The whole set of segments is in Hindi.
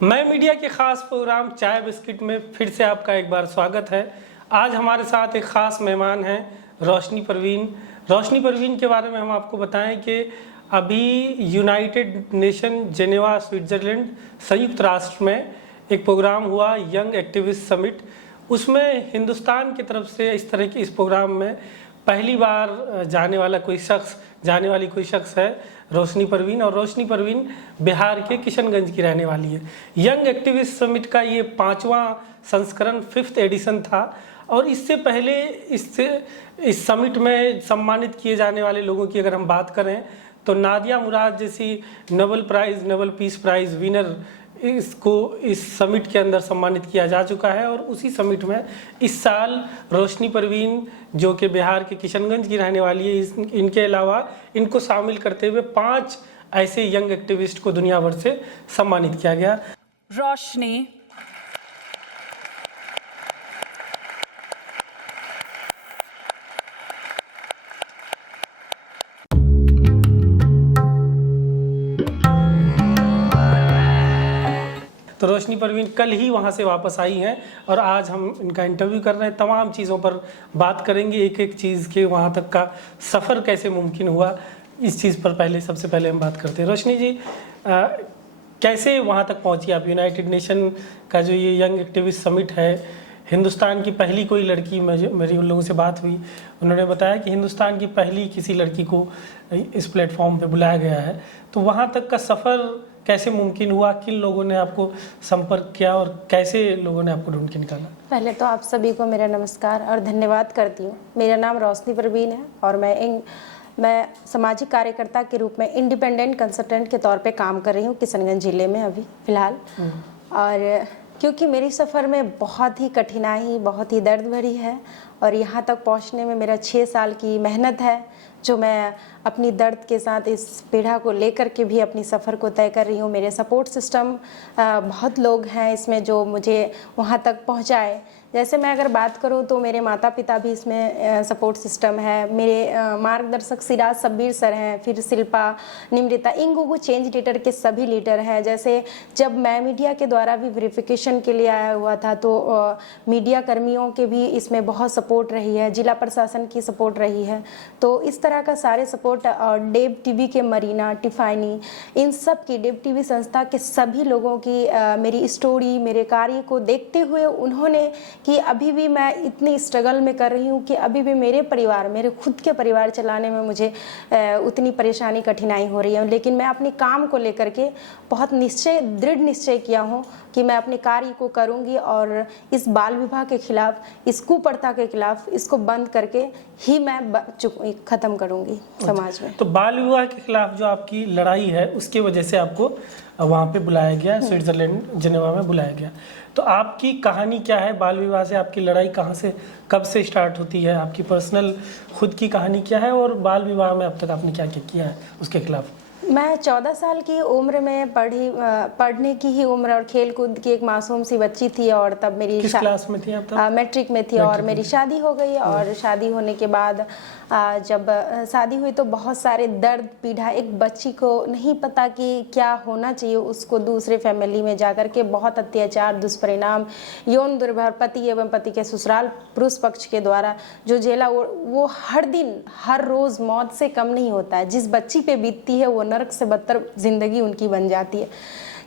मैं मीडिया के ख़ास प्रोग्राम चाय बिस्किट में फिर से आपका एक बार स्वागत है। आज हमारे साथ एक ख़ास मेहमान हैं रोशनी परवीन। रोशनी परवीन के बारे में हम आपको बताएं कि अभी यूनाइटेड नेशन जेनेवा स्विट्ज़रलैंड संयुक्त राष्ट्र में एक प्रोग्राम हुआ यंग एक्टिविस्ट समिट। उसमें हिंदुस्तान की तरफ से इस तरह के इस प्रोग्राम में पहली बार जाने वाली कोई शख्स है रोशनी परवीन। और रोशनी परवीन बिहार के किशनगंज की रहने वाली है। यंग एक्टिविस्ट समिट का ये 5वां संस्करण 5th एडिशन था। और इससे पहले इस समिट में सम्मानित किए जाने वाले लोगों की अगर हम बात करें तो नादिया मुराद जैसी नोबेल पीस प्राइज़ विनर इसको इस समिट के अंदर सम्मानित किया जा चुका है। और उसी समिट में इस साल रोशनी परवीन जो कि बिहार के किशनगंज की रहने वाली है, इनके अलावा इनको शामिल करते हुए 5 ऐसे यंग एक्टिविस्ट को दुनिया भर से सम्मानित किया गया। रोशनी तो रोशनी परवीन कल ही वहाँ से वापस आई हैं और आज हम इनका इंटरव्यू कर रहे हैं। तमाम चीज़ों पर बात करेंगे, एक एक चीज़ के वहाँ तक का सफ़र कैसे मुमकिन हुआ, इस चीज़ पर सबसे पहले हम बात करते हैं। रोशनी जी, कैसे वहाँ तक पहुँची आप? यूनाइटेड नेशन का जो ये यंग एक्टिविस्ट समिट है, हिंदुस्तान की पहली कोई लड़की, मेरी उन लोगों से बात हुई, उन्होंने बताया कि हिंदुस्तान की पहली किसी लड़की को इस प्लेटफॉर्म पे बुलाया गया है। तो वहाँ तक का सफ़र कैसे मुमकिन हुआ? किन लोगों ने आपको संपर्क किया और कैसे लोगों ने आपको ढूंढ के निकाला? पहले तो आप सभी को मेरा नमस्कार और धन्यवाद करती हूँ। मेरा नाम रोशनी परवीन है और मैं सामाजिक कार्यकर्ता के रूप में इंडिपेंडेंट कंसल्टेंट के तौर पे काम कर रही हूँ किशनगंज ज़िले में अभी फ़िलहाल। और क्योंकि मेरी सफ़र में बहुत ही कठिनाई, बहुत ही दर्द भरी है और यहाँ तक पहुँचने में मेरा 6 साल की मेहनत है, जो मैं अपनी दर्द के साथ इस पीड़ा को लेकर के भी अपनी सफ़र को तय कर रही हूँ। मेरे सपोर्ट सिस्टम बहुत लोग हैं इसमें जो मुझे वहाँ तक पहुँचाए। जैसे मैं अगर बात करूँ तो मेरे माता पिता भी इसमें सपोर्ट सिस्टम है। मेरे मार्गदर्शक सिराज सब्बीर सर हैं, फिर शिल्पा, निमृता, इंगुगु चेंज लीडर के सभी लीडर हैं। जैसे जब मैं मीडिया के द्वारा भी वेरिफिकेशन के लिए आया हुआ था तो मीडिया कर्मियों के भी इसमें बहुत सपोर्ट रही है, जिला प्रशासन की सपोर्ट रही है। तो इस तरह का सारे सपोर्ट और डेव टीवी के मरीना, टिफानी, इन सब की, डेव टीवी संस्था के सभी लोगों की मेरी स्टोरी, मेरे कार्य को देखते हुए उन्होंने कि अभी भी मैं इतनी स्ट्रगल में कर रही हूँ कि अभी भी मेरे खुद के परिवार चलाने में मुझे उतनी परेशानी, कठिनाई हो रही है। लेकिन मैं अपने काम को लेकर के बहुत दृढ़ निश्चय किया हूँ कि मैं अपने कार्य को करूँगी और इस बाल विवाह के खिलाफ, इस कुप्रथा के खिलाफ, इसको बंद करके ही मैं ख़त्म करूँगी समाज में। तो बाल विवाह के खिलाफ जो आपकी लड़ाई है उसकी वजह से आपको वहाँ पे बुलाया गया, स्विट्जरलैंड जेनेवा में बुलाया गया। तो आपकी कहानी क्या है? बाल विवाह से आपकी लड़ाई कहाँ से, कब से स्टार्ट होती है? आपकी पर्सनल खुद की कहानी क्या है और बाल विवाह में अब तक आपने क्या क्या किया है उसके खिलाफ? मैं 14 साल की उम्र में पढ़ने की ही उम्र और खेल कूद की एक मासूम सी बच्ची थी। और तब मेरी किस क्लास में थी आप तब? मैट्रिक में थी और मेरी शादी हो गई। और शादी होने के बाद जब शादी हुई तो बहुत सारे दर्द, पीड़ा, एक बच्ची को नहीं पता कि क्या होना चाहिए, उसको दूसरे फैमिली में जाकर के बहुत अत्याचार, दुष्परिणाम, यौन दुर्व्यवहार पति एवं पति के ससुराल पुरुष पक्ष के द्वारा जो झेला, वो हर दिन, हर रोज़ मौत से कम नहीं होता है। जिस बच्ची पे बीतती है वो नर्क से बदतर जिंदगी उनकी बन जाती है।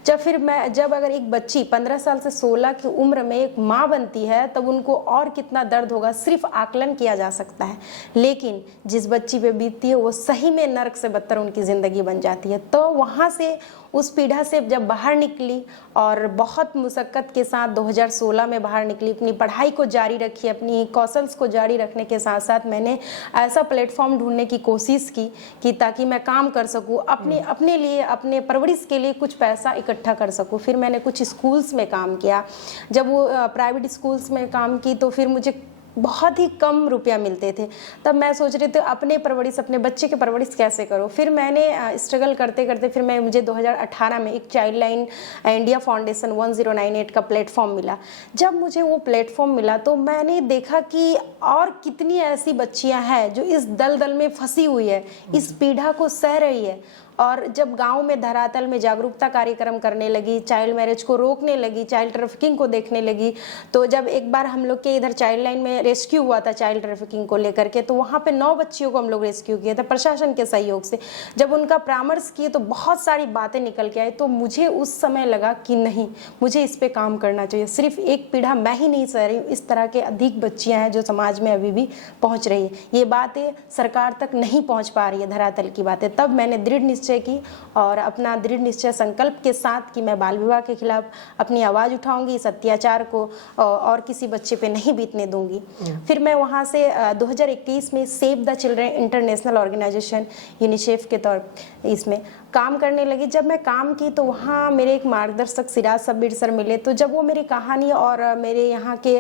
जब अगर एक बच्ची 15 साल से 16 की उम्र में एक माँ बनती है तब उनको और कितना दर्द होगा सिर्फ आकलन किया जा सकता है। लेकिन जिस बच्ची पे बीतती है वो सही में नर्क से बदतर उनकी ज़िंदगी बन जाती है। तो वहाँ से, उस पीड़ा से जब बाहर निकली और बहुत मुशक्क़त के साथ 2016 में बाहर निकली, अपनी पढ़ाई को जारी रखी, अपनी कौशल्स को जारी रखने के साथ साथ मैंने ऐसा प्लेटफॉर्म ढूंढने की कोशिश की कि ताकि मैं काम कर सकूं, अपने लिए, अपने परवरिश के लिए कुछ पैसा इकट्ठा कर सकूं। फिर मैंने कुछ स्कूल्स में काम किया। जब वो प्राइवेट स्कूल्स में काम की तो फिर मुझे बहुत ही कम रुपया मिलते थे। तब मैं सोच रही थी अपने बच्चे के परवरिश कैसे करूं। फिर मैंने स्ट्रगल करते करते फिर मुझे 2018 में एक चाइल्ड लाइन इंडिया फाउंडेशन 1098 का प्लेटफॉर्म मिला। जब मुझे वो प्लेटफॉर्म मिला तो मैंने देखा कि और कितनी ऐसी बच्चियां हैं जो इस दलदल में फंसी हुई है, इस पीड़ा को सह रही है और जब गांव में धरातल में जागरूकता कार्यक्रम करने लगी, चाइल्ड मैरिज को रोकने लगी, चाइल्ड ट्रैफिकिंग को देखने लगी, तो जब एक बार हम लोग के इधर चाइल्ड लाइन में रेस्क्यू हुआ था चाइल्ड ट्रैफिकिंग को लेकर के, तो वहाँ पे 9 बच्चियों को हम लोग रेस्क्यू किए थे प्रशासन के सहयोग से। जब उनका परामर्श किए तो बहुत सारी बातें निकल के आई, तो मुझे उस समय लगा कि नहीं, मुझे इस पे काम करना चाहिए। सिर्फ एक पीढ़ा मैं ही नहीं सह रही हूँ, इस तरह के अधिक बच्चियाँ हैं जो समाज में अभी भी पहुँच रही है। ये बातें सरकार तक नहीं पहुँच पा रही है, धरातल की बातें। तब मैंने दृढ़ निश्चय की और अपना दृढ़ निश्चय संकल्प के साथ कि मैं बाल विवाह के खिलाफ अपनी आवाज़ उठाऊंगी, इस अत्याचार को और किसी बच्चे पे नहीं बीतने दूंगी। फिर मैं वहाँ से 2021 में save the children international organisation UNICEF के तौर इसमें काम करने लगी। जब मैं काम की तो वहाँ मेरे एक मार्गदर्शक सिराज सब्बीर सर मिले। तो जब वो मेरी कहानी और मेरे यहाँ के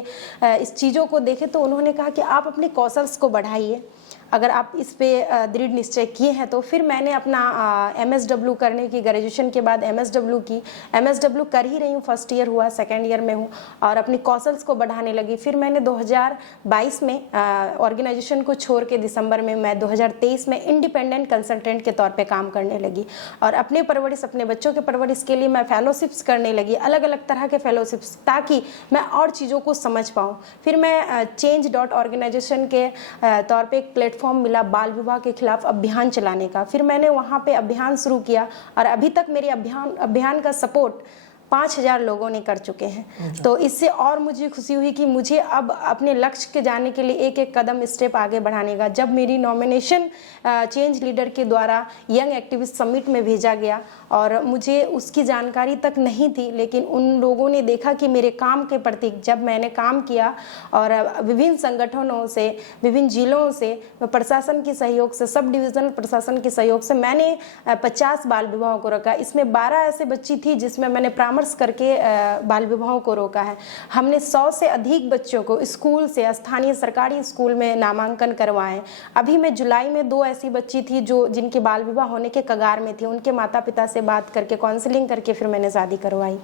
इस चीज़ों को देखे तो उन्होंने कहा कि आप अपने कौशल्स को बढ़ाइए, अगर आप इस पे दृढ़ निश्चय किए हैं तो। फिर मैंने अपना MSW करने की, ग्रेजुएशन के बाद MSW की, MSW कर ही रही हूँ, फर्स्ट ईयर हुआ, सेकेंड ईयर में हूँ, और अपनी कौशल्स को बढ़ाने लगी। फिर मैंने 2022 में ऑर्गेनाइजेशन को छोड़ के दिसंबर में मैं 2023 में इंडिपेंडेंट कंसल्टेंट के तौर पे काम करने लगी और अपने परवरिश, अपने बच्चों के परवरिश के लिए मैं फेलोशिप्स करने लगी, अलग अलग तरह के फेलोशिप्स, ताकि मैं और चीज़ों को समझ पाऊँ। फिर मैं change.organization के तौर पे एक प्लेटफॉर्म मिला बाल विवाह के खिलाफ अभियान चलाने का। फिर मैंने वहाँ पे अभियान शुरू किया और अभी तक मेरे अभियान का सपोर्ट 5000 लोगों ने कर चुके हैं। तो इससे और मुझे खुशी हुई कि मुझे अब अपने लक्ष्य के जाने के लिए एक एक कदम स्टेप आगे बढ़ाने का। जब मेरी नॉमिनेशन चेंज लीडर के द्वारा यंग एक्टिविस्ट समिट में भेजा गया और मुझे उसकी जानकारी तक नहीं थी, लेकिन उन लोगों ने देखा कि मेरे काम के प्रति जब मैंने काम किया और विभिन्न संगठनों से, विभिन्न जिलों से, प्रशासन के सहयोग से, सब डिविजनल प्रशासन के सहयोग से मैंने 50 बाल विवाहों को रखा। इसमें 12 ऐसे बच्ची थी जिसमें मैंने परामर्श करके बाल विवाहों को रोका है। हमने 100 से अधिक बच्चों को स्कूल से, स्थानीय सरकारी स्कूल में नामांकन करवाए। अभी मैं जुलाई में 2 ऐसी बच्ची थी जिनके बाल विवाह होने के कगार में थी, उनके माता पिता से बात करके, काउंसलिंग करके फिर मैंने शादी करवाई।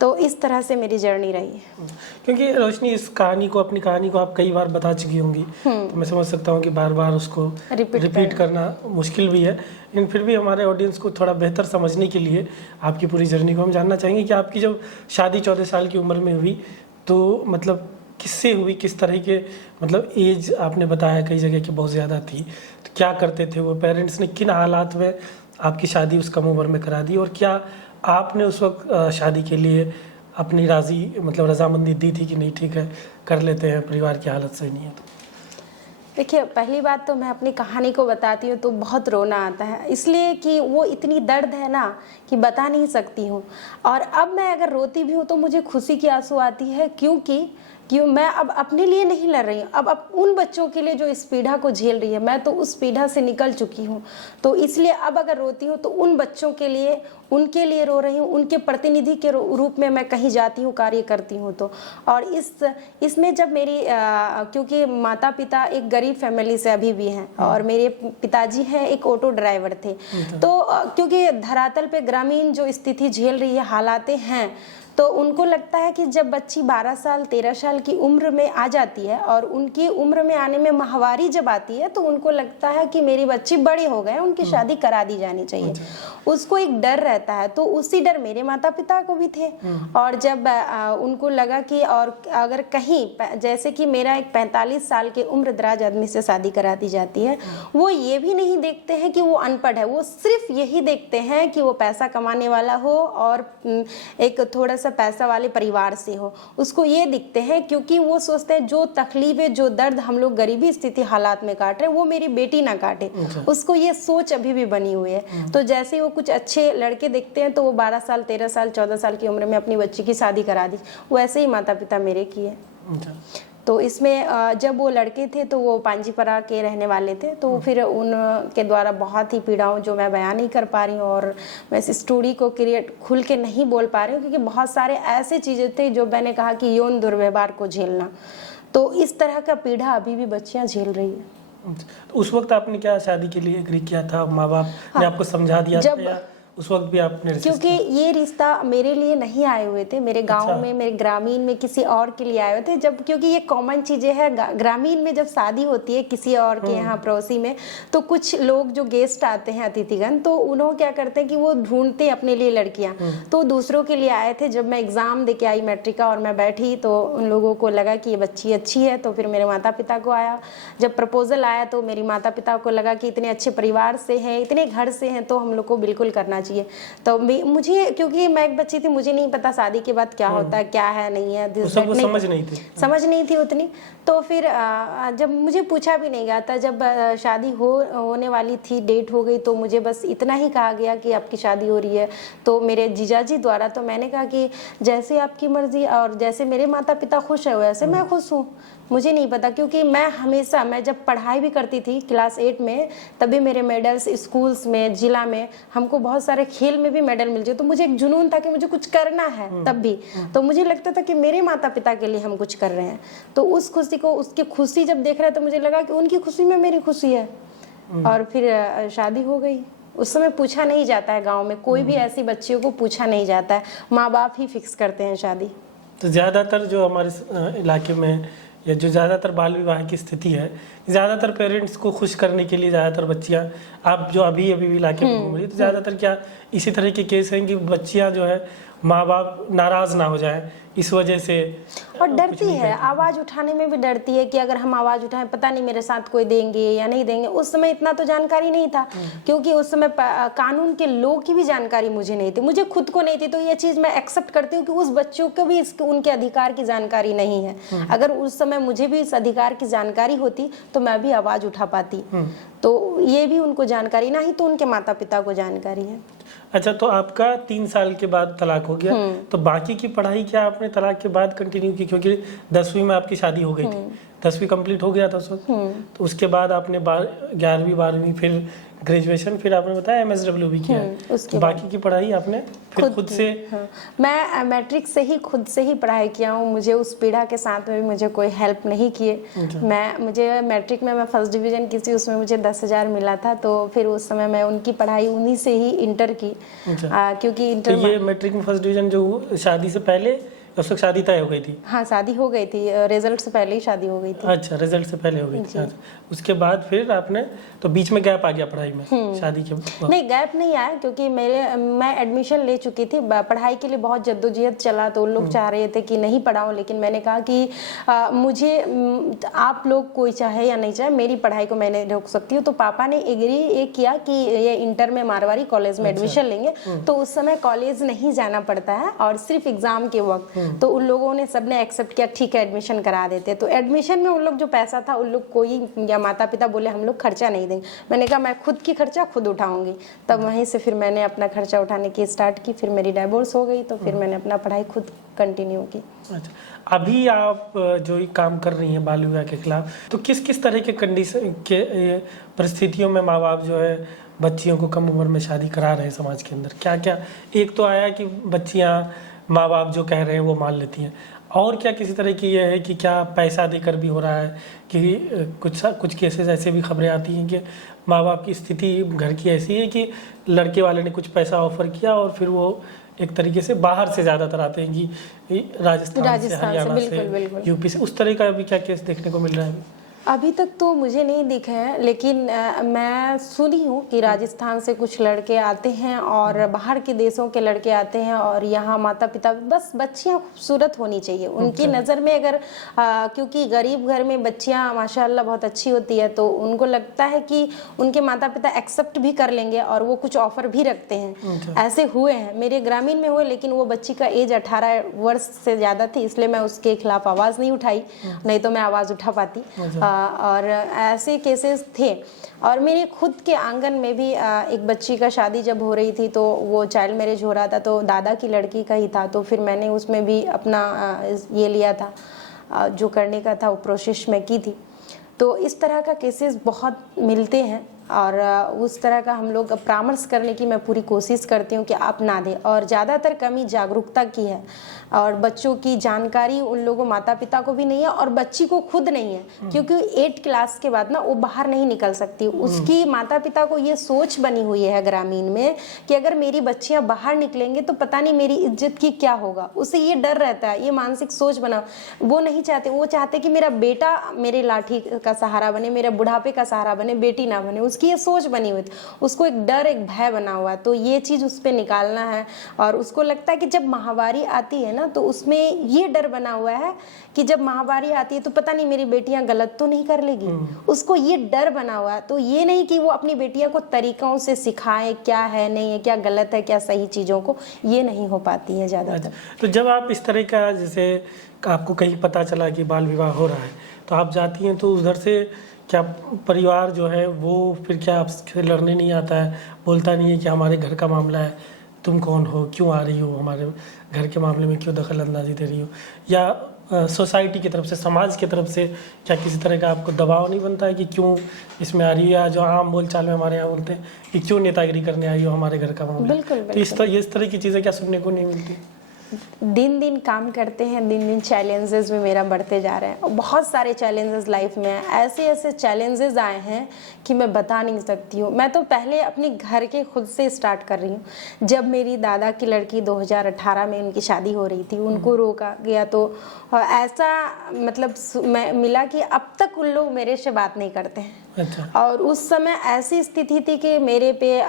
तो इस तरह से मेरी जर्नी रही है। क्योंकि रोशनी इस कहानी को, अपनी कहानी को आप कई बार बता चुकी होंगी, तो मैं समझ सकता हूँ कि बार बार उसको रिपीट करना मुश्किल भी है, लेकिन फिर भी हमारे ऑडियंस को थोड़ा बेहतर समझने के लिए आपकी पूरी जर्नी को हम जानना चाहेंगे कि आपकी जब शादी 14 साल की उम्र में हुई तो मतलब किससे हुई, किस तरह के, मतलब एज आपने बताया कई जगह की बहुत ज़्यादा थी, तो क्या करते थे वो पेरेंट्स ने, किन हालात में आपकी शादी उस कम उम्र में करा दी, और क्या आपने उस वक्त शादी के लिए अपनी रजामंदी दी थी कि नहीं ठीक है कर लेते हैं, परिवार की हालत सही नहीं है? तो देखिए, पहली बात तो मैं अपनी कहानी को बताती हूँ तो बहुत रोना आता है, इसलिए कि वो इतनी दर्द है ना कि बता नहीं सकती हूँ। और अब मैं अगर रोती भी हूँ तो मुझे खुशी की आंसू आती है, क्योंकि मैं अब अपने लिए नहीं लड़ रही हूँ, अब उन बच्चों के लिए जो इस पीड़ा को झेल रही है। मैं तो उस पीड़ा से निकल चुकी हूँ, तो इसलिए अब अगर रोती हूँ तो उन बच्चों के लिए, उनके लिए रो रही हूँ, उनके प्रतिनिधि के रूप में मैं कहीं जाती हूँ, कार्य करती हूँ। तो और इसमें जब मेरी क्योंकि माता पिता एक गरीब फैमिली से अभी भी हैं और मेरे पिताजी हैं एक ऑटो ड्राइवर थे, तो क्योंकि धरातल पे ग्रामीण जो स्थिति झेल रही है, हालातें हैं, तो उनको लगता है कि जब बच्ची 12 साल 13 साल की उम्र में आ जाती है और उनकी उम्र में आने में माहवारी जब आती है तो उनको लगता है कि मेरी बच्ची बड़ी हो गए, उनकी शादी करा दी जानी चाहिए। उसको एक डर रहता है, तो उसी डर मेरे माता पिता को भी थे। और जब उनको लगा कि और अगर कहीं, जैसे कि मेरा एक 45 साल के उम्र दराज आदमी से शादी करा दी जाती है, वो ये भी नहीं देखते हैं कि वो अनपढ़ है, वो सिर्फ यही देखते हैं कि वो पैसा कमाने वाला हो और एक थोड़ा सा पैसा वाले परिवार से हो, उसको ये दिखते हैं, क्योंकि वो सोचते हैं जो तकलीफें, जो दर्द हम लोग गरीबी स्थिति हालात में काट रहे हैं वो मेरी बेटी ना काटे। उसको ये सोच अभी भी बनी हुई है। तो जैसे वो कुछ अच्छे लड़के देखते हैं तो वो 12 साल 13 साल 14 साल की उम्र में अपनी बच्ची की शादी करा दी, वैसे ही माता पिता मेरे किए। तो इसमें जब वो लड़के थे तो वो पांजीपरा के रहने वाले थे, तो फिर उनके द्वारा बहुत ही पीड़ाओं जो मैं बयान नहीं कर पा रही हूँ और मैं इस स्टोरी को क्रिएट खुल के नहीं बोल पा रही हूँ, क्योंकि बहुत सारे ऐसे चीज़ें थे जो मैंने कहा कि यौन दुर्व्यवहार को झेलना, तो इस तरह का पीड़ा अभी भी बच्चियाँ झेल रही है। तो उस वक्त आपने क्या शादी के लिए एग्री किया था? माँ बाप ने आपको समझा दिया था या उस वक्त भी आपने क्योंकि ये रिश्ता मेरे लिए नहीं आए हुए थे, मेरे गांव में, मेरे ग्रामीण में किसी और के लिए आए हुए थे। जब क्योंकि ये कॉमन चीजें हैं, ग्रामीण में जब शादी होती है किसी और के यहाँ पड़ोसी में, तो कुछ लोग जो गेस्ट आते हैं अतिथिगण, तो उन्होंने क्या करते हैं कि वो ढूंढते हैं अपने लिए लड़कियां, तो दूसरों के लिए आए थे। जब मैं एग्जाम दे के आई मैट्रिक का और मैं बैठी तो उन लोगों को लगा कि ये बच्ची अच्छी है, तो फिर मेरे माता पिता को आया। जब प्रपोजल आया तो मेरी माता पिता को लगा कि इतने अच्छे परिवार से हैं, इतने घर से हैं, तो हम लोग को बिल्कुल करना चाहिए। तो मुझे, क्योंकि मैं एक बच्ची थी, मुझे नहीं पता शादी के बाद क्या होता है, क्या है नहीं है, समझ नहीं थी उतनी। तो फिर जब मुझे पूछा भी नहीं गया था, जब शादी होने वाली थी, डेट हो गई, तो मुझे बस इतना ही कहा गया कि आपकी शादी हो रही है। तो मेरे जीजाजी द्वारा, तो मैंने कहा कि जैसे आपकी मर्जी, और जैसे मेरे माता पिता खुश है वैसे मैं खुश हूँ। मुझे नहीं पता, क्योंकि मैं जब पढ़ाई भी करती थी क्लास 8 में, तभी मेरे मेडल्स स्कूल्स में, जिला में, हमको बहुत सारे खेल में भी मेडल मिल जाए। तो मुझे एक जुनून था कि मुझे कुछ करना है तब भी। तो मुझे लगता था कि मेरे माता पिता के लिए हम कुछ कर रहे हैं, तो उस खुशी को, उसकी खुशी जब देख रहे तो मुझे लगा कि उनकी खुशी में मेरी खुशी है। और फिर शादी हो गई। उस समय पूछा नहीं जाता है, गाँव में कोई भी ऐसी बच्चियों को पूछा नहीं जाता है, माँ बाप ही फिक्स करते हैं शादी। तो ज़्यादातर जो हमारे इलाके में, या जो ज़्यादातर बाल विवाह की स्थिति है, ज़्यादातर पेरेंट्स को खुश करने के लिए ज़्यादातर बच्चियां, आप जो अभी इलाके में घूम रही है, तो ज़्यादातर क्या इसी तरह के केस हैं कि बच्चियां जो है माँ बाप नाराज़ ना हो जाए, इस वजह से, और डरती है, आवाज़ उठाने में भी डरती है कि अगर हम आवाज़ उठाएं, पता नहीं मेरे साथ कोई देंगे या नहीं देंगे। उस समय इतना तो जानकारी नहीं था, क्योंकि उस समय कानून के लॉ की भी जानकारी मुझे नहीं थी, मुझे खुद को नहीं थी। तो ये चीज़ मैं एक्सेप्ट करती हूँ कि उस बच्चों को भी उनके अधिकार की जानकारी नहीं है। अगर उस समय मुझे भी इस अधिकार की जानकारी होती तो मैं भी आवाज़ उठा पाती। तो ये भी उनको जानकारी, ना ही तो उनके माता पिता को जानकारी है। अच्छा, तो आपका 3 साल के बाद तलाक हो गया, तो बाकी की पढ़ाई क्या आपने तलाक के बाद कंटिन्यू की? क्योंकि 10वीं में आपकी शादी हो गई थी, 10वीं कंप्लीट हो गया था उस वक्त, तो उसके बाद आपने 11वीं 12वीं, फिर ग्रेजुएशन, फिर आपने बताया MSW भी किया है। उसके बाकी की पढ़ाई आपने फिर खुद से? हाँ, मैं मैट्रिक से ही खुद से ही पढ़ाई किया हूँ। मुझे उस पीढ़ा के साथ में भी मुझे कोई हेल्प नहीं किए। मुझे मैट्रिक में मैं फर्स्ट डिवीज़न की थी, उसमें मुझे 10,000 मिला था। तो फिर उस समय मैं उनकी पढ़ाई उन्हीं से ही इंटर की। क्योंकि इंटर, तो ये मैट्रिक में फर्स्ट डिवीज़न जो शादी से पहले, उस वक्त शादी तय हो गई थी? हाँ, शादी हो गई थी, रिजल्ट से पहले ही शादी हो गई थी। अच्छा, रिजल्ट से पहले हो गई थी। अच्छा, उसके बाद फिर आपने, तो बीच में गैप आ गया पढ़ाई में शादी के बाद? नहीं, गैप नहीं आया, क्योंकि मैं एडमिशन ले चुकी थी। पढ़ाई के लिए बहुत जद्दोजहद चला, तो लोग चाह रहे थे कि नहीं पढ़ाऊं, लेकिन मैंने कहा कि मुझे, आप लोग कोई चाहे या नहीं चाहे, मेरी पढ़ाई को मैंने रोक सकती हूँ। तो पापा ने एग्री किया कि ये इंटर में मारवाड़ी कॉलेज में एडमिशन लेंगे। तो उस समय कॉलेज नहीं जाना पड़ता है और सिर्फ एग्जाम के वक्त, तो उन लोगों ने सबने एक्सेप्ट किया, ठीक है एडमिशन करा देते। तो एडमिशन में उन लोग जो पैसा था, उन लोग कोई, या माता पिता बोले हम लोग खर्चा नहीं देंगे। मैंने कहा मैं खुद की खर्चा खुद उठाऊंगी। तब वहीं से फिर मैंने अपना खर्चा उठाने की स्टार्ट की। फिर मेरी डाइवोर्स हो गई, तो फिर मैंने अपना पढ़ाई खुद कंटिन्यू की। अच्छा, अभी आप जो काम कर रही हैं बाल विवाह के खिलाफ, तो किस किस तरह के कंडीशन के परिस्थितियों में माँ बाप जो है बच्चियों को कम उम्र में शादी करा रहे हैं समाज के अंदर? क्या क्या, एक तो आया कि बच्चियाँ, माँ बाप जो कह रहे हैं वो मान लेती हैं, और क्या किसी तरह की ये है कि क्या पैसा देकर भी हो रहा है, कि कुछ केसेस ऐसे भी खबरें आती हैं कि माँ बाप की स्थिति घर की ऐसी है कि लड़के वाले ने कुछ पैसा ऑफर किया और फिर वो एक तरीके से बाहर से ज़्यादातर आते हैं कि राजस्थान से, हरियाणा से, यूपी से, उस तरह का भी क्या केस देखने को मिल रहा है? अभी तक तो मुझे नहीं दिखे हैं, लेकिन मैं सुनी हूँ कि राजस्थान से कुछ लड़के आते हैं और बाहर के देशों के लड़के आते हैं, और यहाँ माता पिता, बस बच्चियाँ खूबसूरत होनी चाहिए उनकी नज़र में। अगर क्योंकि गरीब घर में बच्चियाँ माशाल्लाह बहुत अच्छी होती है, तो उनको लगता है कि उनके माता पिता एक्सेप्ट भी कर लेंगे और वो कुछ ऑफर भी रखते हैं। ऐसे हुए हैं, मेरे ग्रामीण में हुए, लेकिन वो बच्ची का एज 18 वर्ष से ज़्यादा थी, इसलिए मैं उसके खिलाफ आवाज़ नहीं उठाई, नहीं तो मैं आवाज़ उठा पाती। और ऐसे केसेस थे। और मेरे खुद के आंगन में भी एक बच्ची का शादी जब हो रही थी, तो वो चाइल्ड मैरिज हो रहा था, तो दादा की लड़की का ही था, तो फिर मैंने उसमें भी अपना ये लिया था, जो करने का था वो प्रोसेस में की थी। तो इस तरह का केसेस बहुत मिलते हैं। और उस तरह का हम लोग परामर्श करने की मैं पूरी कोशिश करती हूँ कि आप ना दें। और ज़्यादातर कमी जागरूकता की है और बच्चों की जानकारी उन लोगों माता पिता को भी नहीं है और बच्ची को खुद नहीं है, क्योंकि 8 क्लास के बाद ना वो बाहर नहीं निकल सकती। उसकी माता पिता को ये सोच बनी हुई है ग्रामीण में कि अगर मेरी बच्चियां बाहर निकलेंगे तो पता नहीं मेरी इज्जत की क्या होगा, उसे ये डर रहता है, ये मानसिक सोच बना। वो नहीं चाहते, वो चाहते कि मेरा बेटा मेरे लाठी का सहारा बने, मेरे बुढ़ापे का सहारा बने, बेटी ना बने। उसकी ये सोच बनी हुई थी, उसको एक डर एक भय बना हुआ है। तो ये चीज़ उस पर निकालना है। और उसको लगता है कि जब माहवारी आती है ना तो उसमें ये डर बना हुआ है कि जब माहवारी आती है तो पता नहीं मेरी बेटियां गलत तो नहीं कर लेगी, उसको ये डर बना हुआ है। तो ये नहीं कि वो अपनी बेटियों को तरीकों से सिखाए क्या है नहीं है, क्या गलत है क्या सही, चीज़ों को ये नहीं हो पाती है ज़्यादातर। तो जब आप इस तरह का, जैसे आपको कहीं पता चला कि बाल विवाह हो रहा है, तो आप जाती हैं तो उधर से क्या परिवार जो है वो फिर क्या आपसे लड़ने नहीं आता है, बोलता नहीं है कि हमारे घर का मामला है, तुम कौन हो, क्यों आ रही हो, हमारे घर के मामले में क्यों दखल अंदाजी दे रही हो? या सोसाइटी की तरफ से, समाज की तरफ से क्या किसी तरह का आपको दबाव नहीं बनता है कि क्यों इसमें आ रही हो? या जो आम बोलचाल में हमारे यहाँ बोलते हैं कि क्यों नेतागिरी करने आई हो, हमारे घर का मामला? बिल्कुल, तो इस तरह की चीज़ें क्या सुनने को नहीं मिलती? दिन दिन काम करते हैं, दिन दिन चैलेंजेस में मेरा बढ़ते जा रहे हैं और बहुत सारे चैलेंजेस लाइफ में हैं। ऐसे ऐसे चैलेंजेस आए हैं कि मैं बता नहीं सकती हूँ। मैं तो पहले अपने घर के खुद से स्टार्ट कर रही हूँ। जब मेरी दादा की लड़की 2018 में उनकी शादी हो रही थी, उनको रोका गया तो ऐसा मतलब मैं मिला कि अब तक उन लोग मेरे से बात नहीं करते हैं। अच्छा। और उस समय ऐसी स्थिति थी कि मेरे पे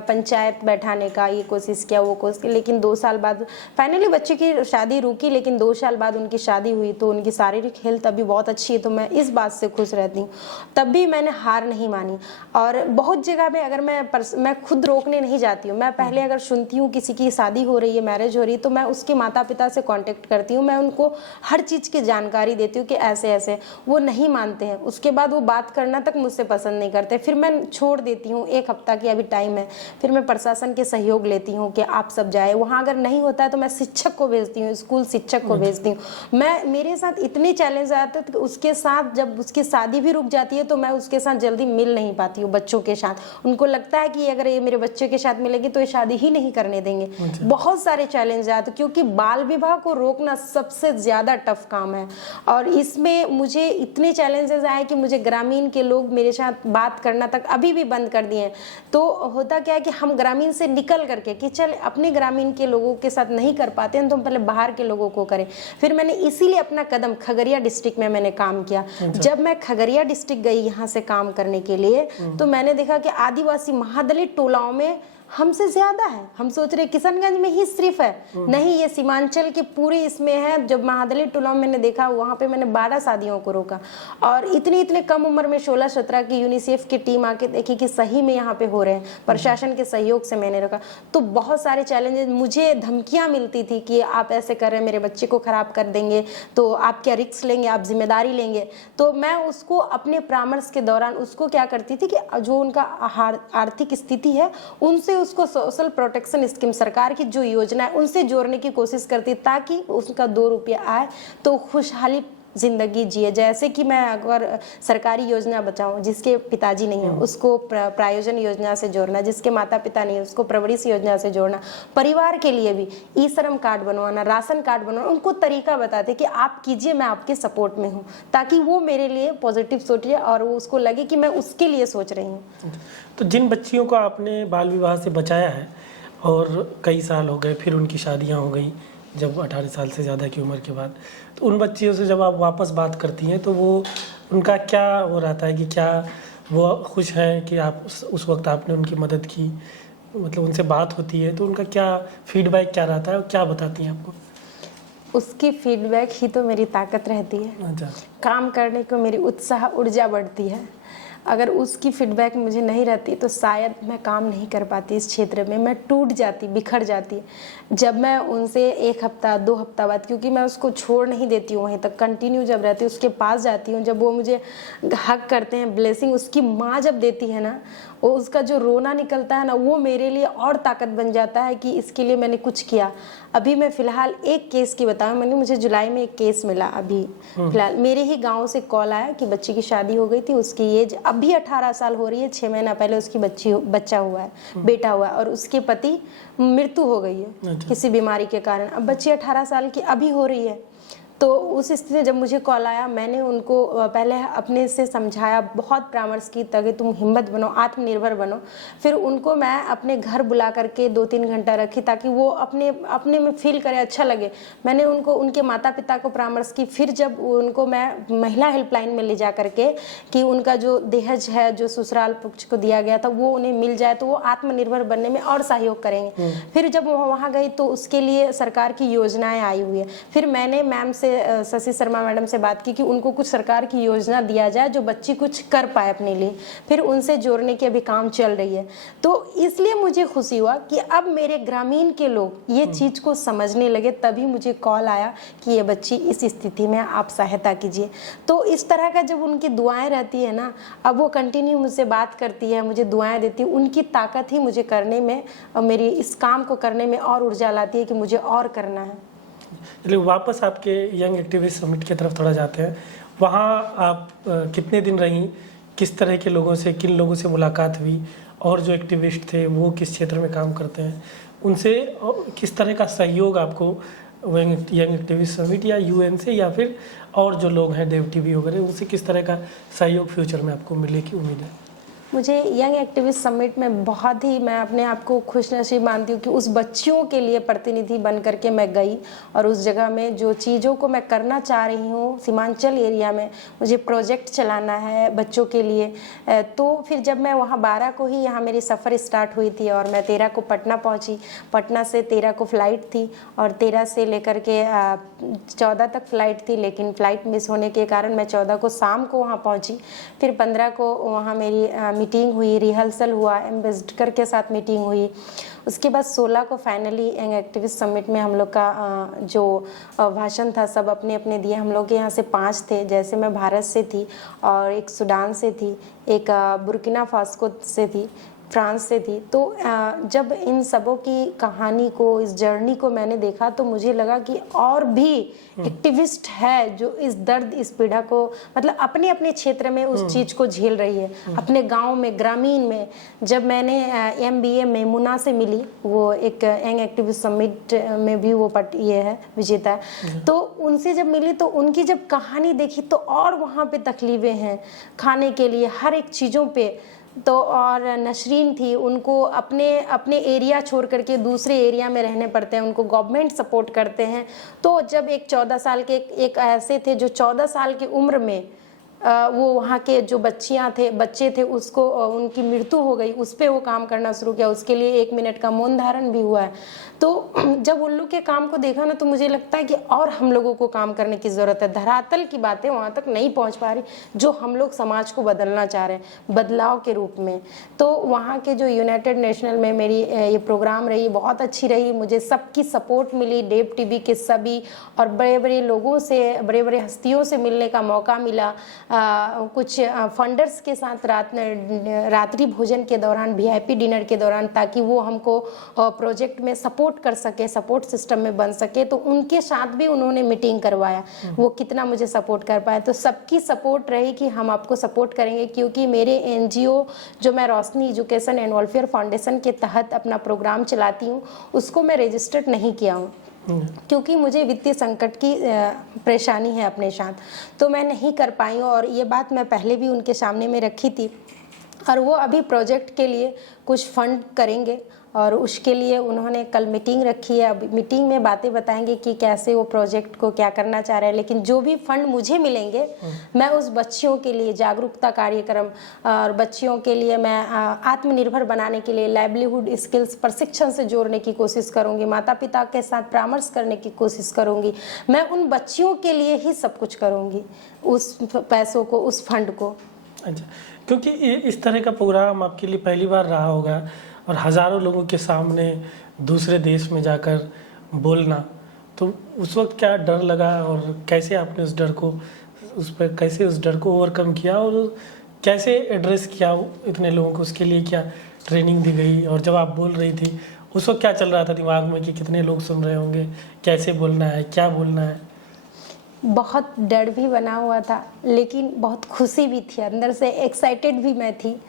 पंचायत बैठाने का ये कोशिश किया, वो कोशिश, लेकिन 2 साल बाद फाइनली बच्चे की शादी रुकी। लेकिन 2 साल बाद उनकी शादी हुई तो उनकी शारीरिक हेल्थ अभी बहुत अच्छी है, तो मैं इस बात से खुश रहती हूँ। तब भी मैंने हार नहीं मानी। और बहुत जगह पे अगर मैं खुद रोकने नहीं जाती हूँ। मैं पहले अगर सुनती हूँ किसी की शादी हो रही है, मैरिज हो रही है, तो मैं उसके माता पिता से कॉन्टेक्ट करती हूँ। मैं उनको हर चीज़ की जानकारी देती हूँ कि ऐसे ऐसे। वो नहीं मानते हैं, उसके बाद वो बात करना तक मुझसे पसंद नहीं करते। फिर मैं छोड़ देती हूँ 1 हफ्ता की अभी टाइम है। फिर मैं प्रशासन के सहयोग लेती हूँ कि आप सब जाए वहाँ। अगर नहीं होता है तो मैं शिक्षक को भेजती हूँ, स्कूल शिक्षक को भेजती हूँ। मेरे साथ इतने चैलेंज आते हैं कि उसके साथ जब उसकी शादी भी रुक जाती है तो मैं उसके साथ जल्दी मिल नहीं पाती हूँ बच्चों के साथ। उनको लगता है कि अगर ये मेरे बच्चे के साथ मिलेगी तो ये शादी ही नहीं करने देंगे। बहुत सारे चैलेंज आते, क्योंकि बाल विवाह को रोकना सबसे ज़्यादा टफ काम है। और इसमें मुझे इतने चैलेंजेस आए कि मुझे ग्रामीण के लोग मेरे साथ बात करना तक अभी भी बंद कर दिए हैं। तो होता क्या है कि हम ग्रामीण से निकल करके कि चल अपने ग्रामीण के लोगों के साथ नहीं कर पाते हैं तो हम पहले बाहर के लोगों को करें। फिर मैंने इसीलिए अपना कदम खगड़िया डिस्ट्रिक्ट में मैंने काम किया। जब मैं खगड़िया डिस्ट्रिक्ट गई यहाँ से काम करने के लिए, तो मैंने देखा कि आदिवासी महादलित टोलाओं में हमसे ज्यादा है। हम सोच रहे किशनगंज में ही सिर्फ है, नहीं, ये सीमांचल के पूरे इसमें है। जब महादलित टोला मैंने देखा, वहाँ पे मैंने 12 शादियों को रोका। और इतने कम उम्र में 16-17 की यूनिसेफ की टीम आके देखी कि सही में यहाँ पे हो रहे हैं। प्रशासन के सहयोग से मैंने रोका। तो बहुत सारे चैलेंजेस, मुझे धमकियाँ मिलती थी कि आप ऐसे कर रहे हैं, मेरे बच्चे को खराब कर देंगे, तो आप क्या रिस्क लेंगे, आप जिम्मेदारी लेंगे। तो मैं उसको अपने परामर्श के दौरान उसको क्या करती थी कि जो उनका आर्थिक स्थिति है उनसे उसको सोशल प्रोटेक्शन स्कीम सरकार की जो योजना है उनसे जोड़ने की कोशिश करती, ताकि उसका 2 रुपये आए तो खुशहाली जिंदगी जिए। जैसे कि मैं अगर सरकारी योजना बचाऊं, जिसके पिताजी नहीं है उसको प्रायोजन योजना से जोड़ना, जिसके माता पिता नहीं है उसको प्रवरिश योजना से जोड़ना, परिवार के लिए भी ई श्रम कार्ड बनवाना, राशन कार्ड बनवाना, उनको तरीका बताते कि आप कीजिए, मैं आपके सपोर्ट में हूँ, ताकि वो मेरे लिए पॉजिटिव सोचे और वो उसको लगे कि मैं उसके लिए सोच रही हूँ। तो जिन बच्चियों को आपने बाल विवाह से बचाया है और कई साल हो गए, फिर उनकी शादियाँ हो गई जब 18 साल से ज़्यादा की उम्र के बाद, तो उन बच्चियों से जब आप वापस बात करती हैं तो वो उनका क्या हो रहता है कि क्या वो खुश हैं कि आप उस वक्त आपने उनकी मदद की, मतलब उनसे बात होती है तो उनका क्या फीडबैक क्या रहता है और क्या बताती हैं आपको? उसकी फीडबैक ही तो मेरी ताकत रहती है। अच्छा। काम करने को मेरी उत्साह ऊर्जा बढ़ती है। अगर उसकी फीडबैक मुझे नहीं रहती तो शायद मैं काम नहीं कर पाती इस क्षेत्र में, मैं टूट जाती, बिखर जाती। जब मैं उनसे 1 हफ्ता 2 हफ्ता बाद, क्योंकि मैं उसको छोड़ नहीं देती हूँ वहीं तक, कंटिन्यू जब रहती हूँ उसके पास जाती हूँ, जब वो मुझे हक करते हैं, ब्लेसिंग उसकी माँ जब देती है ना, वो उसका जो रोना निकलता है ना, वो मेरे लिए और ताकत बन जाता है कि इसके लिए मैंने कुछ किया। अभी मैं फ़िलहाल एक केस की बताऊँ, मुझे जुलाई में एक केस मिला अभी फ़िलहाल। मेरे ही गांव से कॉल आया कि बच्ची की शादी हो गई थी, उसकी एज अभी 18 साल हो रही है, 6 महीना पहले उसकी बच्चा हुआ है, बेटा हुआ है, और उसके पति मृत्यु हो गई है किसी बीमारी के कारण। अब बच्ची 18 साल की अभी हो रही है। तो उस स्थिति में जब मुझे कॉल आया, मैंने उनको पहले अपने से समझाया, बहुत परामर्श की ताकि तुम हिम्मत बनो, आत्मनिर्भर बनो। फिर उनको मैं अपने घर बुला करके 2-3 घंटा रखी ताकि वो अपने में फील करे, अच्छा लगे। मैंने उनको, उनके माता पिता को परामर्श की। फिर जब उनको मैं महिला हेल्पलाइन में ले जा करके कि उनका जो दहेज है, जो ससुराल पक्ष को दिया गया था, वो उन्हें मिल जाए तो वो आत्मनिर्भर बनने में और सहयोग करेंगे। फिर जब वहाँ गई तो उसके लिए सरकार की योजनाएं आई हुई है। फिर मैंने मैम से, शशि शर्मा मैडम से बात की कि उनको कुछ सरकार की योजना दिया जाए जो बच्ची कुछ कर पाए अपने लिए। फिर उनसे जोड़ने की अभी काम चल रही है। तो इसलिए मुझे खुशी हुआ कि अब मेरे ग्रामीण के लोग ये चीज़ को समझने लगे, तभी मुझे कॉल आया कि ये बच्ची इस स्थिति में, आप सहायता कीजिए। तो इस तरह का जब उनकी दुआएं रहती है ना, अब वो कंटिन्यू मुझसे बात करती है, मुझे दुआएं देती है, उनकी ताकत ही मुझे करने में, मेरी इस काम को करने में और ऊर्जा लाती है कि मुझे और करना है। चलिए वापस आपके यंग एक्टिविस्ट समिट की तरफ थोड़ा जाते हैं। वहाँ आप कितने दिन रहीं, किस तरह के लोगों से, किन लोगों से मुलाकात हुई, और जो एक्टिविस्ट थे वो किस क्षेत्र में काम करते हैं, उनसे किस तरह का सहयोग आपको यंग एक्टिविस्ट समिट या यूएन से या फिर और जो लोग हैं देव टीवी वगैरह, उनसे किस तरह का सहयोग फ्यूचर में आपको मिलने की उम्मीद है? मुझे यंग एक्टिविस्ट समिट में बहुत ही, मैं अपने आप को खुशनसीब मानती हूँ कि उस बच्चियों के लिए प्रतिनिधि बन करके मैं गई, और उस जगह में जो चीज़ों को मैं करना चाह रही हूँ सीमांचल एरिया में, मुझे प्रोजेक्ट चलाना है बच्चों के लिए। तो फिर जब मैं वहाँ 12 को ही यहाँ मेरी सफ़र स्टार्ट हुई थी और मैं 13 को पटना पहुँची। पटना से 13 को फ़्लाइट थी और 13 से लेकर के 14 तक फ़्लाइट थी, लेकिन फ़्लाइट मिस होने के कारण मैं 14 को शाम को वहाँ पहुँची। फिर 15 को वहाँ मेरी मीटिंग हुई, रिहर्सल हुआ, एम्बेसडर के साथ मीटिंग हुई। उसके बाद 16 को फाइनली यंग एक्टिविस्ट समिट में हम लोग का जो भाषण था, सब अपने अपने दिए। हम लोग के यहाँ से 5 थे, जैसे मैं भारत से थी और एक सूडान से थी, एक बुर्किना फास्को से थी, फ्रांस से थी। तो जब इन सबों की कहानी को, इस जर्नी को मैंने देखा तो मुझे लगा कि और भी एक्टिविस्ट है जो इस दर्द, इस पीड़ा को, मतलब अपने अपने क्षेत्र में उस चीज़ को झेल रही है, अपने गांव में, ग्रामीण में। जब मैंने MBA मेमुना से मिली, वो एक यंग एक्टिविस्ट समिट में भी वो ये है, विजेता है, तो उनसे जब मिली तो उनकी जब कहानी देखी तो और वहाँ पे तकलीफें हैं खाने के लिए, हर एक चीज़ों पे। तो और नशरीन थी, उनको अपने एरिया छोड़ करके दूसरे एरिया में रहने पड़ते हैं, उनको गवर्नमेंट सपोर्ट करते हैं। तो जब एक 14 साल के एक ऐसे थे जो 14 साल की उम्र में वो वहाँ के जो बच्चे थे उसको उनकी मृत्यु हो गई, उस पर वो काम करना शुरू किया। उसके लिए 1 मिनट का मौन धारण भी हुआ है। तो जब उन लोग के काम को देखा ना, तो मुझे लगता है कि और हम लोगों को काम करने की ज़रूरत है। धरातल की बातें वहाँ तक नहीं पहुँच पा रही जो हम लोग समाज को बदलना चाह रहे हैं, बदलाव के रूप में। तो वहाँ के जो यूनाइटेड नेशनल में मेरी ये प्रोग्राम रही, बहुत अच्छी रही। मुझे सबकी सपोर्ट मिली, देव टीवी के सभी और बड़े बड़े लोगों से, बड़े बड़े हस्तियों से मिलने का मौका मिला। कुछ फंडर्स के साथ रात्रि भोजन के दौरान, VIP डिनर के दौरान, ताकि वो हमको प्रोजेक्ट में सपोर्ट कर सके, सपोर्ट सिस्टम में बन सके। तो उनके साथ भी उन्होंने मीटिंग करवाया, वो कितना मुझे सपोर्ट कर पाए। तो सबकी सपोर्ट रही कि हम आपको सपोर्ट करेंगे, क्योंकि मेरे NGO जो मैं रोशनी एजुकेशन एंड वेलफेयर फाउंडेशन के तहत अपना प्रोग्राम चलाती हूँ, उसको मैं रजिस्टर्ड नहीं किया हूँ, क्योंकि मुझे वित्तीय संकट की परेशानी है अपने साथ, तो मैं नहीं कर पाई हूँ। और ये बात मैं पहले भी उनके सामने में रखी थी, और वो अभी प्रोजेक्ट के लिए कुछ फंड करेंगे, और उसके लिए उन्होंने कल मीटिंग रखी है। अब मीटिंग में बातें बताएंगे कि कैसे वो प्रोजेक्ट को क्या करना चाह रहे हैं। लेकिन जो भी फंड मुझे मिलेंगे, मैं उस बच्चियों के लिए जागरूकता कार्यक्रम और बच्चियों के लिए मैं आत्मनिर्भर बनाने के लिए लाइवलीहुड स्किल्स प्रशिक्षण से जोड़ने की कोशिश करूँगी, माता पिता के साथ परामर्श करने की कोशिश करूँगी। मैं उन बच्चियों के लिए ही सब कुछ करूँगी, उस पैसों को, उस फंड को। अच्छा, क्योंकि इस तरह का प्रोग्राम आपके लिए पहली बार रहा होगा और हज़ारों लोगों के सामने दूसरे देश में जाकर बोलना, तो उस वक्त क्या डर लगा और कैसे आपने उस डर को ओवरकम किया और कैसे एड्रेस किया इतने लोगों को? उसके लिए क्या ट्रेनिंग दी गई? और जब आप बोल रही थी उस वक्त क्या चल रहा था दिमाग में कि कितने लोग सुन रहे होंगे, कैसे बोलना है, क्या बोलना है? बहुत डर भी बना हुआ था, लेकिन बहुत खुशी भी थी, अंदर से एक्साइटेड भी मैं थी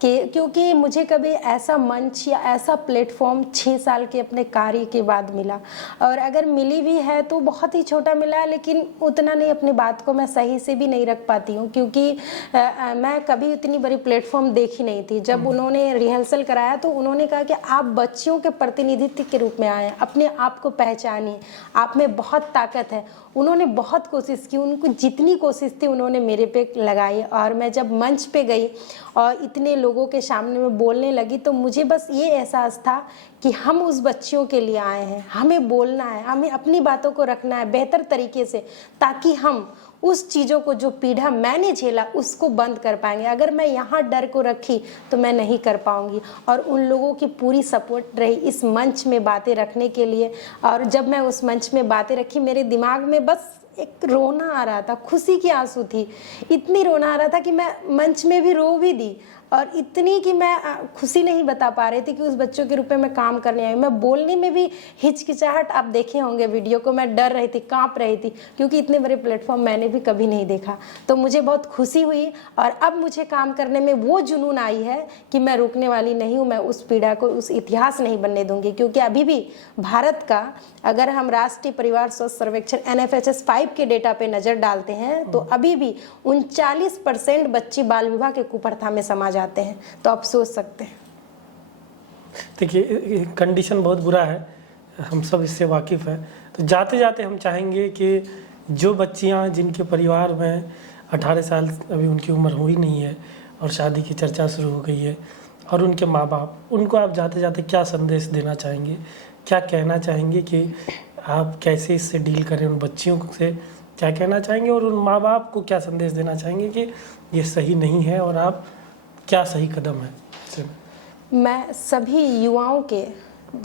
कि क्योंकि मुझे कभी ऐसा मंच या ऐसा प्लेटफॉर्म 6 साल के अपने कार्य के बाद मिला, और अगर मिली भी है तो बहुत ही छोटा मिला है, लेकिन उतना नहीं, अपनी बात को मैं सही से भी नहीं रख पाती हूँ, क्योंकि मैं कभी इतनी बड़ी प्लेटफॉर्म देखी नहीं थी। जब उन्होंने रिहर्सल कराया तो उन्होंने कहा कि आप बच्चियों के प्रतिनिधित्व के रूप में आए हैं, अपने आप को पहचानिए, आप में बहुत ताकत है। उन्होंने बहुत कोशिश की, उनको जितनी कोशिश थी उन्होंने मेरे पे लगाई, और मैं जब मंच पे गई और इतने लोगों के सामने में बोलने लगी तो मुझे बस ये एहसास था कि हम उस बच्चियों के लिए आए हैं, हमें बोलना है, हमें अपनी बातों को रखना है बेहतर तरीके से, ताकि हम उस चीज़ों को, जो पीड़ा मैंने झेला, उसको बंद कर पाएंगे। अगर मैं यहाँ डर को रखी तो मैं नहीं कर पाऊंगी। और उन लोगों की पूरी सपोर्ट रही इस मंच में बातें रखने के लिए। और जब मैं उस मंच में बातें रखी, मेरे दिमाग में बस एक रोना आ रहा था, खुशी की आंसू थी, इतनी रोना आ रहा था कि मैं मंच में भी रो भी दी, और इतनी कि मैं खुशी नहीं बता पा रही थी कि उस बच्चों के रूप में मैं काम करने आई। मैं बोलने में भी हिचकिचाहट, आप देखे होंगे वीडियो को, मैं डर रही थी, कांप रही थी, क्योंकि इतने बड़े प्लेटफॉर्म मैंने भी कभी नहीं देखा। तो मुझे बहुत खुशी हुई, और अब मुझे काम करने में वो जुनून आई है कि मैं रुकने वाली नहीं हूँ। मैं उस पीड़ा को, उस इतिहास नहीं बनने दूंगी, क्योंकि अभी भी भारत का, अगर हम राष्ट्रीय परिवार स्वास्थ्य सर्वेक्षण NFHS 5 के डेटा पे नज़र डालते हैं तो अभी भी 39% बच्चे बाल विवाह के कुप्रथा में समा जाते हैं। तो आप सोच सकते हैं। देखिए, कंडीशन बहुत बुरा है, हम सब इससे वाकिफ़ हैं। तो जाते जाते हम चाहेंगे कि जो बच्चियां जिनके परिवार में 18 साल अभी उनकी उम्र हुई नहीं है और शादी की चर्चा शुरू हो गई है, और उनके माँ बाप, उनको आप जाते जाते क्या संदेश देना चाहेंगे, क्या कहना चाहेंगे कि आप कैसे इससे डील करें, उन बच्चियों से क्या कहना चाहेंगे, और उन माँ बाप को क्या संदेश देना चाहेंगे कि ये सही नहीं है और आप क्या सही कदम है? मैं सभी युवाओं के,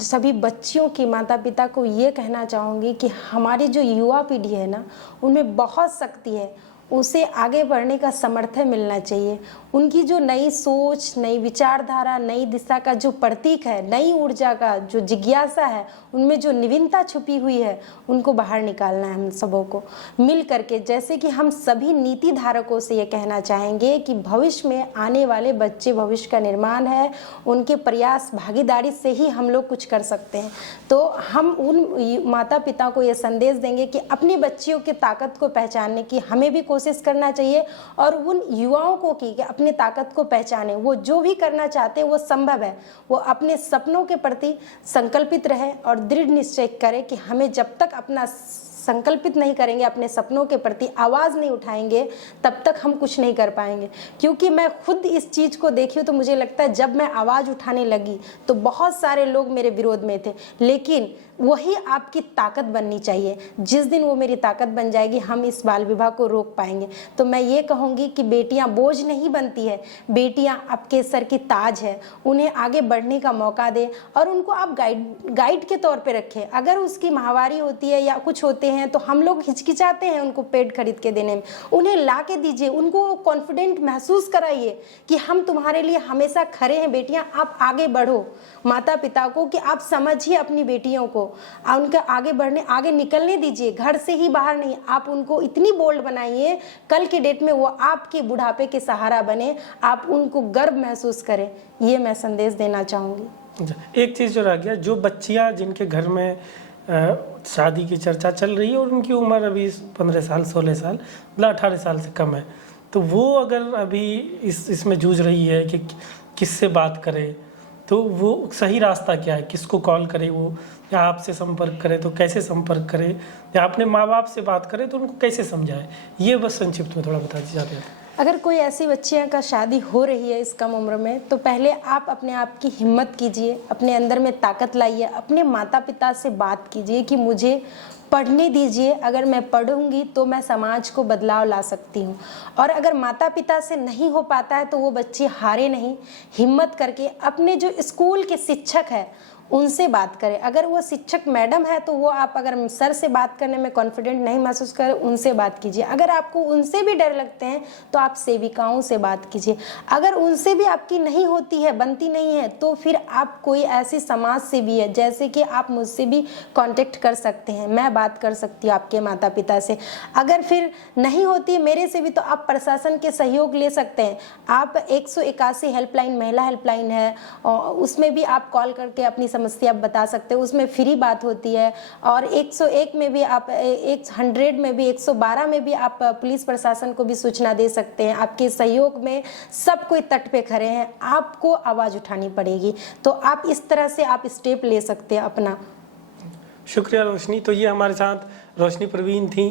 सभी बच्चियों की माता पिता को ये कहना चाहूँगी कि हमारी जो युवा पीढ़ी है ना, उनमें बहुत शक्ति है, उसे आगे बढ़ने का समर्थन मिलना चाहिए। उनकी जो नई सोच, नई विचारधारा, नई दिशा का जो प्रतीक है, नई ऊर्जा का जो जिज्ञासा है, उनमें जो निविनता छुपी हुई है, उनको बाहर निकालना है हम सबों को मिल करके। जैसे कि हम सभी नीति धारकों से ये कहना चाहेंगे कि भविष्य में आने वाले बच्चे भविष्य का निर्माण है, उनके प्रयास भागीदारी से ही हम लोग कुछ कर सकते हैं। तो हम उन माता पिता को ये संदेश देंगे कि अपनी बच्चियों की ताकत को पहचानने की हमें भी कोशिश करना चाहिए, और उन युवाओं को कि अपनी ताकत को पहचाने, वो जो भी करना चाहते हैं वो संभव है, वो अपने सपनों के प्रति संकल्पित रहे और दृढ़ निश्चय करे कि हमें जब तक अपना संकल्पित नहीं करेंगे, अपने सपनों के प्रति आवाज़ नहीं उठाएंगे, तब तक हम कुछ नहीं कर पाएंगे। क्योंकि मैं खुद इस चीज़ को देखी हूँ, तो मुझे लगता है जब मैं आवाज़ उठाने लगी तो बहुत सारे लोग मेरे विरोध में थे, लेकिन वही आपकी ताकत बननी चाहिए। जिस दिन वो मेरी ताकत बन जाएगी, हम इस बाल विवाह को रोक पाएंगे। तो मैं ये कहूँगी कि बेटियाँ बोझ नहीं बनती है, बेटियाँ आपके सर की ताज है, उन्हें आगे बढ़ने का मौका दें, और उनको आप गाइड के तौर पे रखें। अगर उसकी माहवारी होती है या कुछ होते हैं तो हम लोग हिचकिचाते हैं उनको पेड खरीद के देने में, उन्हें ला के दीजिए, उनको कॉन्फिडेंट महसूस कराइए कि हम तुम्हारे लिए हमेशा खड़े हैं। बेटियाँ आप आगे बढ़ो, माता पिता को कि आप समझिए अपनी बेटियों को, उनका आगे बढ़ने, आगे निकलने दीजिए, घर से ही बाहर नहीं। आप उनको इतनी बोल्ड बनाइए, कल के डेट में वो आपके बुढ़ापे के सहारा बने, आप उनको गर्व महसूस करें। ये मैं संदेश देना चाहूँगी। एक चीज़ जो रह गया, जो बच्चियाँ जिनके घर में शादी की चर्चा चल रही है और उनकी उम्र अभी 15 साल 16 साल मतलब 18 साल से कम है, तो वो अगर अभी इसमें जूझ रही है कि किससे बात करे, तो वो सही रास्ता क्या है, किसको कॉल करे वो, या आपसे संपर्क करे तो कैसे संपर्क करे, या अपने माँ बाप से बात करे तो उनको कैसे समझाए, ये बस संक्षिप्त में थोड़ा बता दीजिए। अगर कोई ऐसी बच्चियां का शादी हो रही है इस कम उम्र में, तो पहले आप अपने आप की हिम्मत कीजिए, अपने अंदर में ताकत लाइए, अपने माता पिता से बात कीजिए कि मुझे पढ़ने दीजिए, अगर मैं पढ़ूंगी तो मैं समाज को बदलाव ला सकती हूँ। और अगर माता पिता से नहीं हो पाता है तो वो बच्चे हारे नहीं, हिम्मत करके अपने जो स्कूल के शिक्षक है उनसे बात करें। अगर वो शिक्षक मैडम है तो वो आप अगर सर से बात करने में कॉन्फिडेंट नहीं महसूस करें, उनसे बात कीजिए। अगर आपको उनसे भी डर लगते हैं तो आप सेविकाओं से बात कीजिए। अगर उनसे भी आपकी नहीं होती है, बनती नहीं है, तो फिर आप कोई ऐसी समाज सेवी है, जैसे कि आप मुझसे भी कांटेक्ट कर सकते हैं, मैं बात कर सकती हूँ आपके माता पिता से। अगर फिर नहीं होती है मेरे से भी तो आप प्रशासन के सहयोग ले सकते हैं। आप 181 हेल्पलाइन, महिला हेल्पलाइन है, और उसमें भी आप कॉल करके अपनी समस्या बता सकते हो, उसमें फ्री बात होती है। और 101 में भी आप 100 में भी 112 में भी आप पुलिस प्रशासन को भी सूचना दे सकते हैं। आपके सहयोग में सब कोई तट पे खड़े हैं, आपको आवाज़ उठानी पड़ेगी। तो आप इस तरह से आप स्टेप ले सकते हैं अपना। शुक्रिया रोशनी। तो ये हमारे साथ रोशनी परवीन थी।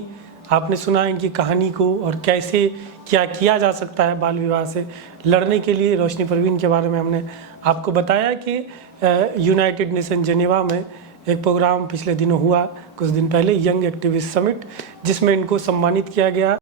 आपने सुना इनकी कहानी को और कैसे क्या किया जा सकता है बाल विवाह से लड़ने के लिए। रोशनी परवीन के बारे में हमने आपको बताया कि यूनाइटेड नेशन जेनेवा में एक प्रोग्राम पिछले दिनों हुआ, कुछ दिन पहले, यंग एक्टिविस्ट समिट, जिसमें इनको सम्मानित किया गया।